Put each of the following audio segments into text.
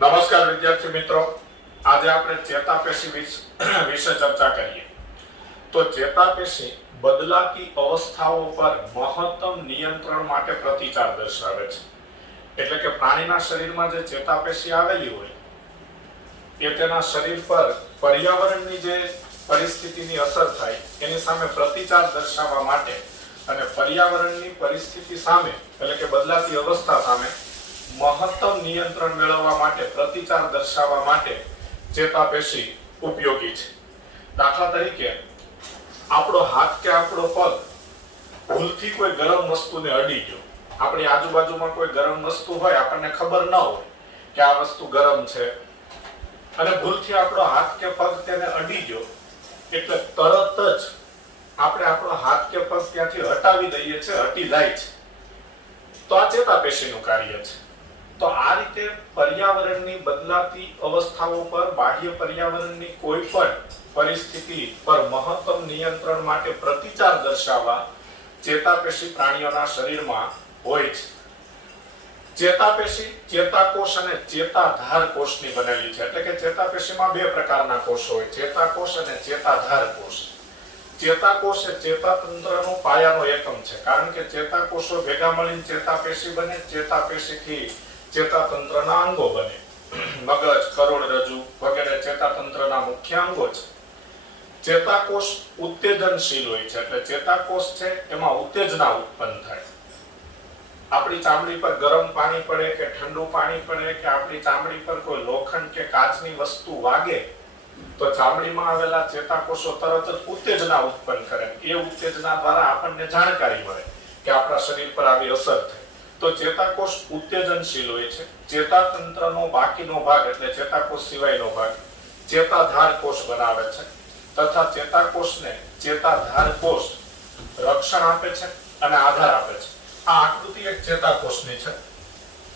નમસ્કાર વિદ્યાર્થી મિત્રો, આજે આપણે ચેતાપેશી વિશે ચર્ચા કરીએ. તો ચેતાપેશી બદલાતી અવસ્થાઓ પર મહત્તમ નિયંત્રણ માટે પ્રતિકાર દર્શાવે છે. એટલે કે પ્રાણીના શરીરમાં જે ચેતાપેશી આવેલી હોય એ તેના શરીર પર પર્યાવરણની જે પરિસ્થિતિની અસર થાય એની સામે પ્રતિકાર દર્શાવવા માટે અને પર્યાવરણની પરિસ્થિતિ સામે એટલે કે બદલાતી અવસ્થા સામે મહત્તમ નિયંત્રણ મેળવવા માટે પ્રતિકાર દર્શાવવા માટે ચેતાપેશી ઉપયોગી છે. દાખલા તરીકે આપણો હાથ કે આપણો પગ ભૂલથી કોઈ ગરમ વસ્તુને અડી ગયો, આપણી આજુબાજુમાં કોઈ ગરમ વસ્તુ હોય, આપણને ખબર ન હોય કે આ વસ્તુ ગરમ છે અને ભૂલથી આપણો હાથ કે પગ તેને અડી ગયો એટલે તરત જ આપણે આપણો હાથ કે પગ ત્યાંથી હટાવી દઈએ છીએ, હટી જાય છે. તો આ ચેતાપેશીનું કાર્ય છે. તો આ રીતે પર્યાવરણની બદલાતી અવસ્થાઓ પર બાહ્ય પર્યાવરણની કોઈ પણ પરિસ્થિતિ પર મહત્તમ નિયંત્રણ માટે પ્રતિકાર દર્શાવવા ચેતાપેશી પ્રાણીઓના શરીરમાં હોય છે. ચેતાપેશી ચેતાકોષ અને ચેતાધાર કોષની બનેલી છે. એટલે કે ચેતાપેશીમાં બે પ્રકારના કોષો હોય, ચેતાકોષ અને ચેતાધાર કોષ. ચેતાકોષ એ ચેતાતંત્રનો પાયાનો એકમ છે, કારણ કે ચેતાકોષો ભેગા મળીને ચેતાપેશી બને, ચેતાપેશીથી ચેતાતંત્રના અંગો બને. મગજ, કરોડરજ્જુ વગેરે ચેતાતંત્રના મુખ્ય અંગો છે. ચેતાકોષ ઉત્તેજનશીલ હોય છે, એટલે ચેતાકોષ છે એમાં ઉત્તેજના ઉત્પન્ન થાય. આપણી ચામડી પર ગરમ પાણી પડે કે ઠંડુ પાણી પડે કે આપણી ચામડી પર કોઈ લોખંડ કે કાચની વસ્તુ વાગે તો ચામડીમાં આવેલા ચેતાકોષો તરત જ ઉત્તેજના ઉત્પન્ન કરે. એ ઉત્તેજના દ્વારા આપણને જાણકારી મળે કે આપણા શરીર પર આવી અસર થઈ. તો ચેતાકોષ ઉત્તેજનશીલ હોય છે. ચેતાતંત્રનો બાકીનો ભાગ એટલે ચેતાકોષ સિવાયનો ભાગ ચેતાધાર કોષ બનાવે છે, તથા ચેતાકોષને ચેતાધાર કોષ રક્ષણ આપે છે અને આધાર આપે છે. આ આકૃતિ એક ચેતાકોષની છે.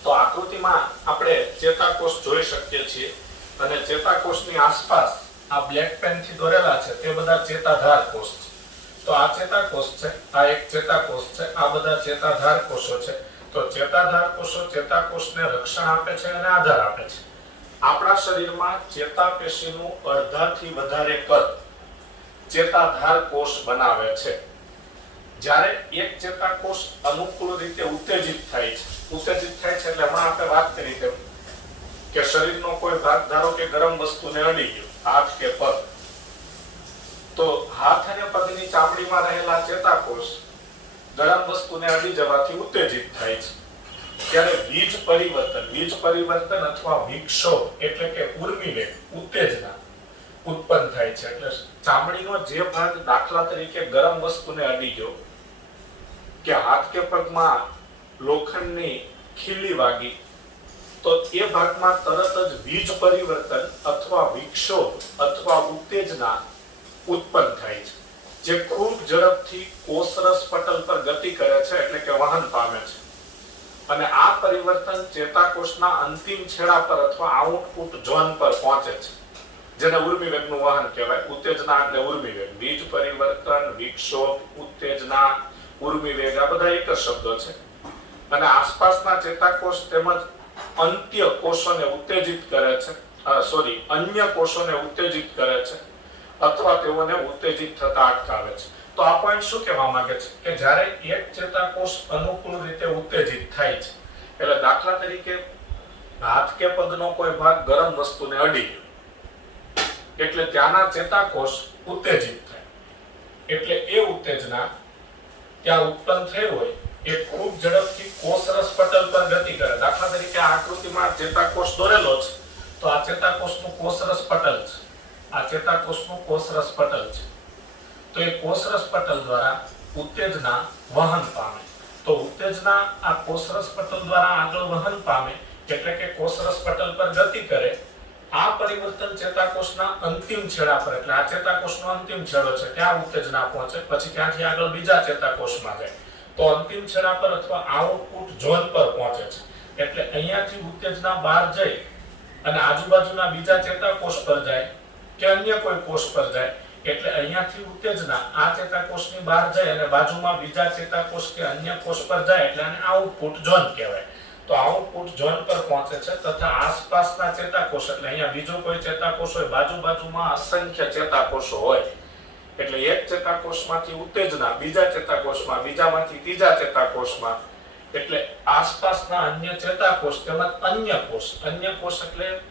તો આકૃતિમાં આપણે ચેતાકોષ જોઈ શકીએ છીએ અને ચેતાકોષની આસપાસ આ બ્લેક પેન થી દોરેલા છે તે બધા ચેતાધાર કોષ છે. તો આ ચેતાકોષ છે, આ એક ચેતાકોષ છે, આ બધા ચેતાધાર કોષો છે. તો ચેતાધાર કોષો ચેતાકોષને રક્ષણ આપે છે અને આધાર આપે છે. આપણા શરીરમાં ચેતાપેશીનું અડધાથી વધારે કદ ચેતાધાર કોષ બનાવે છે. જ્યારે એક ચેતાકોષ અનુકૂળ રીતે ઉત્તેજિત થાય છે, એટલે હમણાં આપણે વાત કરી તેમ કે શરીરનો કોઈ ભાગ ધારો કે ગરમ વસ્તુને અડી ગયો, હાથ કે પગ, તો હાથ અને પગની ચામડીમાં રહેલા ચેતાકોષ ગરમ વસ્તુને અડી જવાથી ઉત્તેજિત થાય છે. ત્યારે વીજ પરિવર્તન અથવા વિક્ષોભ એટલે કે ઉર્મિવેગ, ઉત્તેજના ઉત્પન્ન થાય છે. એટલે ચામડીનો જે ભાગ દાખલા તરીકે ગરમ વસ્તુને અડી ગયો કે હાથ કે પગમાં લોખંડની ખીલી વાગી તો એ ભાગમાં તરત જ વીજ પરિવર્તન અથવા વિક્ષોભ અથવા ઉત્તેજના ઉત્પન્ન થાય છે, જે ખૂબ ઝડપથી કોષરસ પટલ પર ગતિ કરે છે, એટલે કે વહન પામે છે. અને આ પરિવર્તન ચેતાકોષના અંતિમ છેડા પર અથવા આઉટપુટ ઝોન પર પહોંચે છે, જેને ઉર્મિવેગનું વહન કહેવાય. ઉત્તેજના એટલે ઉર્મિવેગ. વીજ પરિવર્તન, વિક્ષોભ, ઉત્તેજના, ઉર્મિવેગ આ બધા એક જ શબ્દો છે. અને આસપાસના ચેતાકોષ તેમજ અંત્ય કોષોને ઉત્તેજિત કરે છે, અન્ય કોષોને ઉત્તેજિત કરે છે અથવા તેઓને ઉત્તેજિત થતા અટકાવે છે. તો આ પોઈન્ટ શું કહેવા માંગે છે કે જ્યારે એક ચેતાકોષ અનુકૂળ રીતે ઉત્તેજિત થાય છે, એટલે દાખલા તરીકે હાથ કે પગનો કોઈ ભાગ ગરમ વસ્તુને અડી ગયો એટલે ત્યાંના ચેતાકોષ ઉત્તેજિત થાય. એટલે એ ઉત્તેજના ત્યાં ઉત્પન્ન થઈ હોય એ ખૂબ ઝડપથી કોષરસ પટલ પર ગતિ કરે. દાખલા તરીકે આ આકૃતિમાં ચેતાકોષ દોરેલો છે, તો આ ચેતાકોષનું કોષરસ પટલ છે, આ ચેતાકોષનું કોષરસ પટલ છે. તો એ કોષરસ પટલ દ્વારા ઉત્તેજના વહન પામે. તો ઉત્તેજના આ કોષરસ પટલ દ્વારા આગળ વહન પામે એટલે કે કોષરસ પટલ પર ગતિ કરે. આ પરિવર્તન ચેતાકોષના અંતિમ છેડા પર, એટલે આ ચેતાકોષનો અંતિમ છેડો છે, ત્યાં ઉત્તેજના પહોંચે, પછી ત્યાંથી આગળ બીજા ચેતાકોષમાં જાય તો અંતિમ છેડા પર અથવા આઉટપુટ ઝોન પર પહોંચે છે. એટલે અહીંયાથી ઉત્તેજના બહાર જઈ અને આજુબાજુના બીજા ચેતાકોષ પર જાય કે અન્ય કોઈ કોષ પર જાય એટલે અહીંયાથી ઉત્તેજના આ ચેતાકોષની બહાર જાય અને બાજુમાં બીજા ચેતાકોષ કે અન્ય કોષ પર જાય એટલે આને આઉટપુટ ઝોન કહેવાય. તો આઉટપુટ ઝોન પર પહોંચે છે તથા આસપાસના ચેતાકોષ એટલે અહીંયા બીજો કોઈ ચેતાકોષ હોય, બાજુમાં અસંખ્ય ચેતાકોષો હોય એટલે એક ચેતાકોષમાંથી ઉત્તેજના બીજા ચેતાકોષમાં, બીજામાંથી ત્રીજા ચેતાકોષમાં, એટલે આસપાસના અન્ય ચેતાકોષ તેમજ અન્ય કોષ એટલે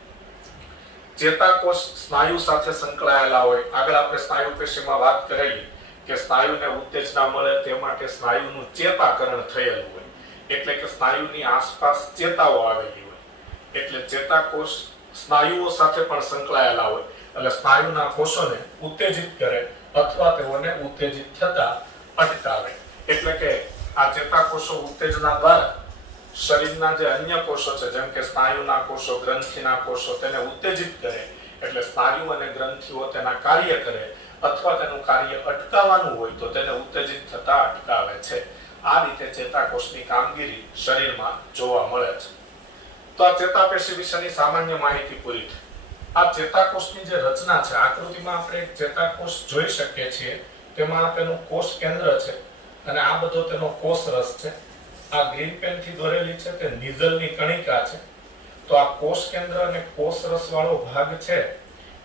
ચેતાકોષ સ્નાયુ સાથે સંકળાયેલા હોય. આગળ આપણે સ્નાયુ પેશીમાં વાત કરેલી કે સ્નાયુને ઉત્તેજના મળે તે માટે સ્નાયુનું ચેતાકરણ થયેલું હોય એટલે કે સ્નાયુની આસપાસ ચેતાઓ આવેલી હોય એટલે ચેતાકોષ સ્નાયુઓ સાથે પણ સંકળાયેલા હોય એટલે સ્નાયુના કોષોને ઉત્તેજિત કરે અથવા તેઓને ઉત્તેજિત થતા અટકાવે. એટલે કે આ ચેતાકોષો ઉત્તેજના દ્વારા શરીરના જે અન્ય કોષો છે જેમ કે સ્નાયુના કોષો, ગ્રંથિના કોષો તેને ઉત્તેજિત કરે એટલે સ્નાયુ અને ગ્રંથિઓ તેના કાર્ય કરે અથવા તેનું કાર્ય અટકાવવાનું હોય તો તેને ઉત્તેજિત થતા અટકાવે છે. આ રીતે ચેતાકોષની કામગીરી શરીરમાં જોવા મળે છે. તો આ ચેતાપેશી વિશેની સામાન્ય માહિતી પૂરી થઈ. આ ચેતાકોષની જે રચના છે, આકૃતિમાં આપણે એક ચેતાકોષ જોઈ શકીએ છીએ. તેમાં તેનું કોષ કેન્દ્ર છે અને આ બધો તેનો કોષ રસ છે. આ ગ્રીન પેન થી દોરેલી છે તે નિઝલની કણિકા છે. તો આ કોષ કેન્દ્ર અને કોષ રસ વાળો ભાગ છે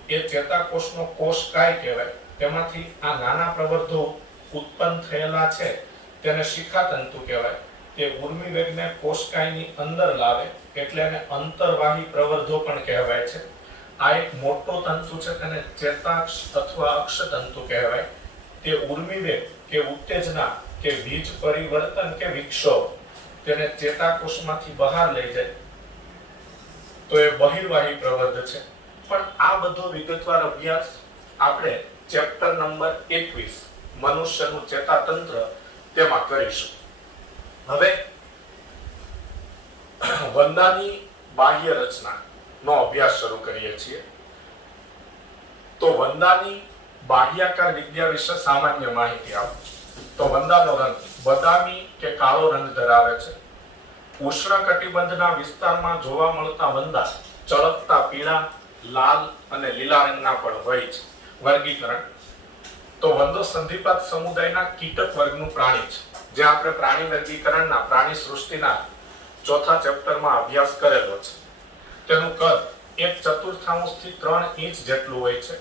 એ ચેતાકોષનો કોષકાય કહેવાય. તેમાંથી આ નાના પ્રવર્ધો ઉત્પન્ન થયેલા છે તેને શિખાતંતુ કહેવાય. તે ઉર્મિ વેગને કોષકાયની અંદર લાવે એટલે એને અંતરવાહી પ્રવર્ધો પણ કહેવાય છે. આ એક મોટો તંતુ છે તેને ચેતાક્ષ અથવા અક્ષતંતુ કહેવાય. તે ઉર્મિ વેગ કે ઉત્તેજના કે વીજ પરિવર્તન કે વિક્ષોભ તેને ચેતાકોષમાંથી બહાર લઈ જાય તો એ બહિર્વાહી પ્રવર્ધ છે. પણ આ બધો વિગતવાર અભ્યાસ આપણે ચેપ્ટર નંબર 21 મનુષ્યનું ચેતાતંત્ર તેમાં કરીશું. હવે વંદાની બાહ્ય રચના નો અભ્યાસ શરૂ કરીએ છીએ. તો વંદાની બાહ્યાકાર વિદ્યા વિશે સામાન્ય માહિતી આપો. તો વંદાનો રંગ બદામી કે કાળો રંગ ધરાવે છે. ઉષ્ણકટિબંધના વિસ્તારમાં જોવા મળતા વંદા ચળકતા પીળા, લાલ અને લીલા રંગના પણ હોય છે. વર્ગીકરણ તો વંદો સંધિપાત સમુદાયના કીટક વર્ગનું પ્રાણી છે. જે આપણે પ્રાણી વર્ગીકરણના પ્રાણી સૃષ્ટિના ચોથા ચેપ્ટરમાં અભ્યાસ કરેલો છે. તેનું કદ 1/4 થી 3 ઇંચ જેટલું હોય છે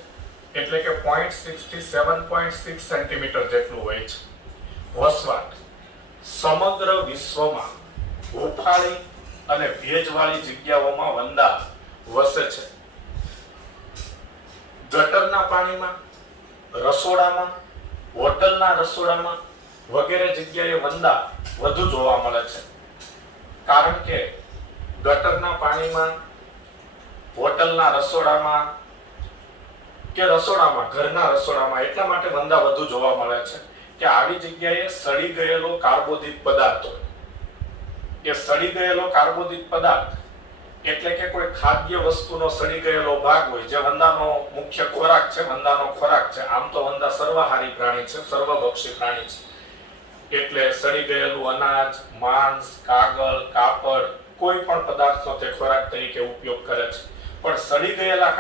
એટલે કે 0.6 થી 7.6 સેન્ટીમીટર જેટલું હોય છે. વસવાટ સમગ્ર વિશ્વમાં હુંફાળી અને ભેજવાળી જગ્યાઓમાં વંદા વસે છે. ગટરના પાણીમાં, રસોડામાં, હોટલના રસોડામાં વગેરે જગ્યાએ વંદા વધુ જોવા મળે છે. કારણ કે ગટરના પાણીમાં, હોટલના રસોડામાં કે રસોડામાં, ઘરના રસોડામાં એટલા માટે વંદા વધુ જોવા મળે છે કે આવી જગ્યાએ સડી ગયેલો કાર્બોદિત પદાર્થ હોય. એ સડી ગયેલો કાર્બોદિત પદાર્થ એટલે કે કોઈ ખાદ્ય વસ્તુનો સડી ગયેલો ભાગ હોય જે વંદાનો મુખ્ય ખોરાક છે. વંદાનો ખોરાક છે. આમ તો વંદા સર્વાહારી પ્રાણી છે, સર્વભક્ષી પ્રાણી છે એટલે સડી ગયેલું અનાજ, માંસ, કાગળ, કાપડ કોઈ પણ પદાર્થનો તે ખોરાક તરીકે ઉપયોગ કરે છે. પણ સડી ગયેલા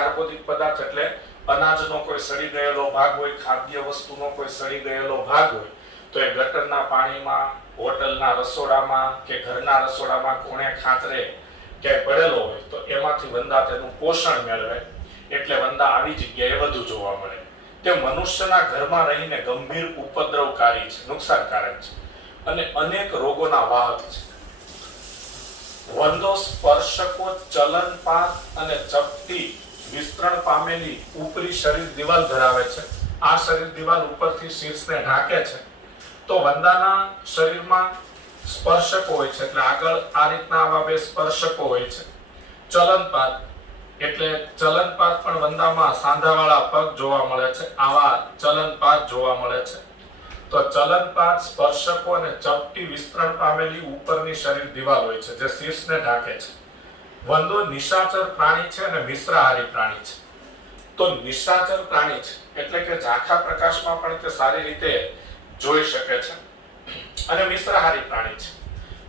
કાર્બોદિત પદાર્થ એટલે અનાજનો કોઈ સડી ગયેલો ભાગ હોય, ખાદ્ય વસ્તુનો કોઈ સડી ગયેલો ભાગ હોય તો એ ગટરના પાણીમાં, હોટલના રસોડામાં કે ઘરના રસોડામાં ખૂણે ખાતરે ક્યાંય પડેલો હોય તો એમાંથી વંદા તેનું પોષણ મેળવે એટલે વંદા આવી જગ્યાએ વધુ જોવા મળે. તે મનુષ્યના ઘરમાં રહીને ગંભીર ઉપદ્રવકારી છે, નુકસાનકારક છે અને અનેક રોગોના વાહક છે. વંદો સ્પર્શકો, ચલનપાત અને ચપટી વિસ્તરણ પામેલી ઉપરી શરીર દિવાલ ધરાવે છે. આ શરીર દિવાલ ઉપરથી શીર્ષને ઢાંકે છે. તો વંદાના શરીરમાં સ્પર્શકો હોય છે એટલે આગળ આ રીતના આવા બે સ્પર્શકો હોય છે. ચલનપાત એટલે ચલનપાત પણ વંદામાં સાંધાવાળા પગ જોવા મળે છે. આવા ચલનપાત જોવા મળે છે. તો ચલનપાત, સ્પર્શકો અને ચપટી વિસ્તરણ પામેલી ઉપરની શરીર દિવાલ હોય છે જે શીર્ષને ઢાંકે છે. વંદો નિશાચર પ્રાણી છે અને મિશ્રાહારી પ્રાણી છે. તો નિશાચર પ્રાણી છે એટલે કે ઝાંખા પ્રકાશમાં પણ તે સારી રીતે જોઈ શકે છે અને મિશ્રાહારી પ્રાણી છે.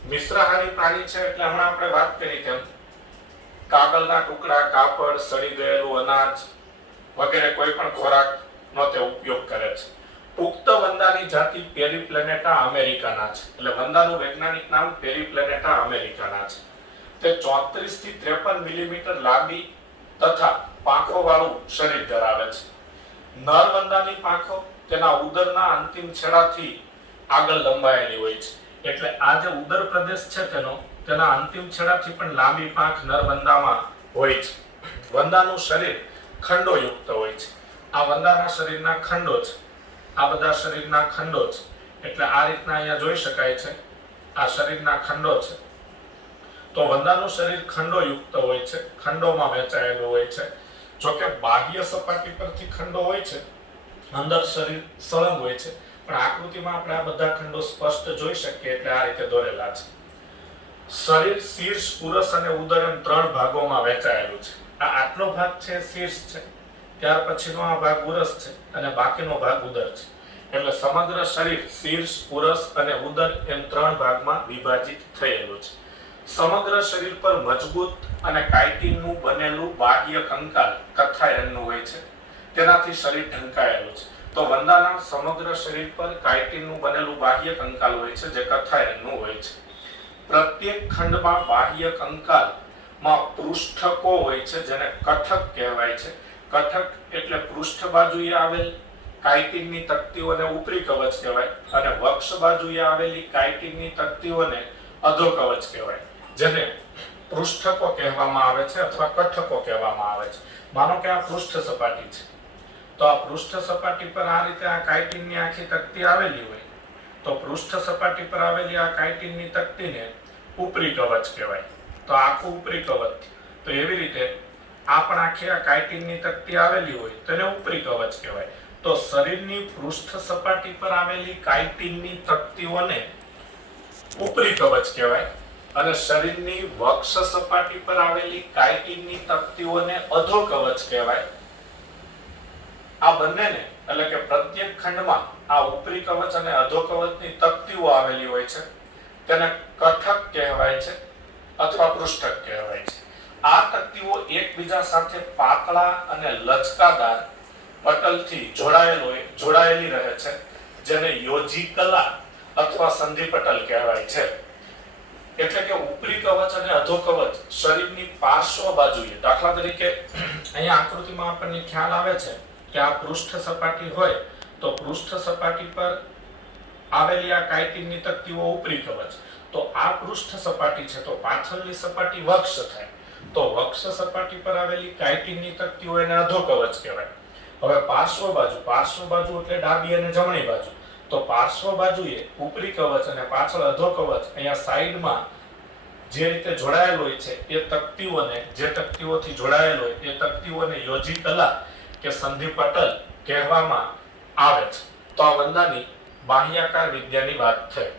મિશ્રાહારી પ્રાણી છે એટલે હમણાં આપણે વાત કરી તેમ કાગળના ટુકડા, કાપડ, સડી ગયેલું અનાજ વગેરે કોઈ પણ ખોરાકનો તે ઉપયોગ કરે છે. પુખ્ત વંદાની જાતિ પેરીપ્લેનેટા અમેરિકાના છે. એટલે વંદાનું વૈજ્ઞાનિક નામ પેરીપ્લેનેટા અમેરિકાના છે. તે 34 થી 53 મિલીમીટર લાંબી તથા પાંખો વાળું શરીર ધરાવે છે. નર વંદાની પાંખો તેના ઉદરના અંતિમ છેડાથી આગળ લંબાયેલી હોય છે. એટલે આ જે ઉદર પ્રદેશ છે તેના અંતિમ છેડાથી પણ લાંબી પાંખ નર વંદામાં હોય છે. વંદાનું શરીર ખંડોયુક્ત હોય છે. આ વંદાના શરીરના ખંડો છે. આ બધા શરીરના ખંડો છે. એટલે આ રીતના અહીંયા જોઈ શકાય છે. આ શરીરના ખંડો છે. તો વંદાનું શરીર ખંડોયુક્ત હોય છે, ખંડોમાં વહેંચાયેલું હોય છે. જોકે બાહ્ય સપાટી પરથી ખંડો હોય છે, અંદર શરીર સળંગ હોય છે, પણ આકૃતિમાં આપણે આ બધા ખંડો સ્પષ્ટ જોઈ શકીએ એટલે આ રીતે દોરેલા છે. શરીર શીર્ષ, ઉરસ અને ઉદર એમ 3 ભાગોમાં વહેંચાયેલું છે. આ આટલો ભાગ છે શીર્ષ છે, ત્યાર પછીનો આ ભાગ ઉરસ છે અને બાકીનો ભાગ ઉદર છે. એટલે સમગ્ર શરીર શીર્ષ, ઉરસ અને ઉદર એમ 3 ભાગમાં વિભાજિત થયેલું છે. સમગ્ર શરીર પર મજબૂત અને કાઇટિનનું બનેલું બાહ્ય કંકાલ કથ્થાઈ રંગનું હોય છે. તેનાથી શરીર ઢંકાયેલું છે. તો વંદાના સમગ્ર શરીર પર કાઇટિનનું બનેલું બાહ્ય કંકાલ હોય છે, જે કથ્થાઈ રંગનું હોય છે. પ્રત્યેક ખંડમાં બાહ્ય કંકાલમાં પૃષ્ઠકો હોય છે, જેને કઠક કહેવાય છે. કઠક એટલે પૃષ્ઠ બાજુએ આવેલ કાઇટિનની તકતીઓને ઉપરી કવચ કહેવાય અને વક્ષ બાજુએ આવેલી કાઇટિનની તકતીઓને અધો કવચ કહેવાય, જેને પૃષ્ઠકો કહેવામાં આવે છે અથવા કઠકો કહેવામાં આવે છે. માનો કે આ પૃષ્ઠ સપાટી છે, તો આ પૃષ્ઠ સપાટી પર આ રીતે આ કાઇટિનની આખી તકતી આવેલી હોય, તો પૃષ્ઠ સપાટી પર આવેલી આ કાઇટિનની તકતીને ઉપરી કવચ કહેવાય. તો આખું ઉપરી કવચ. તો એવી રીતે આ પણ આખી આ કાઇટિનની તકતી આવેલી હોય તેને ઉપરી કવચ કહેવાય. તો શરીરની પૃષ્ઠ સપાટી પર આવેલી કાઇટિનની તકતીઓને ઉપરી કવચ કહેવાય અને શરીરની વક્ષ સપાટી પર આવેલી કાઇટિનની તકતીઓને અધો કવચ કહેવાય. આ બંનેને એટલે કે પ્રત્યેક ખંડમાં આ ઉપરી કવચ અને અધો કવચની તકતીઓ આવેલી હોય છે, તેને કઠક કહેવાય છે અથવા પૃષ્ઠક કહેવાય છે. આ તકતીઓ એકબીજા સાથે પાતળા અને લચકાદાર પટલથી જોડાયેલી રહે છે, જેને યોજિકલા અથવા સંધિ પટલ કહેવાય છે. એટલે કે ઉપરી કવચ અને અધો કવચ શરીરની પાર્શ્વ બાજુએ, દાખલા તરીકે અહીંયા આકૃતિમાં આપણને ખ્યાલ આવે છે કે આ પૃષ્ઠ સપાટી હોય તો પૃષ્ઠ સપાટી પર આવેલી આ કાઇટિનની તકતીઓ ઉપરી કવચ. તો આ પૃષ્ઠ સપાટી છે, તો પાછળની સપાટી વક્ષ થાય. તો વક્ષ સપાટી પર આવેલી કાઇટિનની તકતીઓ એને અધો કવચ કહેવાય. હવે પાર્શ્વ બાજુ એટલે ડાબી અને જમણી બાજુ. તો પાર્શ્વ બાજુએ ઉપરી કવચ અને પાછળ અધો કવચ અહીંયા સાઈડમાં જે રીતે જોડાયેલ હોય છે એ તકતીઓને, જે તકતીઓથી જોડાયેલ હોય એ તકતીઓને યોજિકલા કે સંધિ પટલ કહેવામાં આવે છે. તો આ વંદાની બાહ્યાકાર વિદ્યાની વાત થઈ.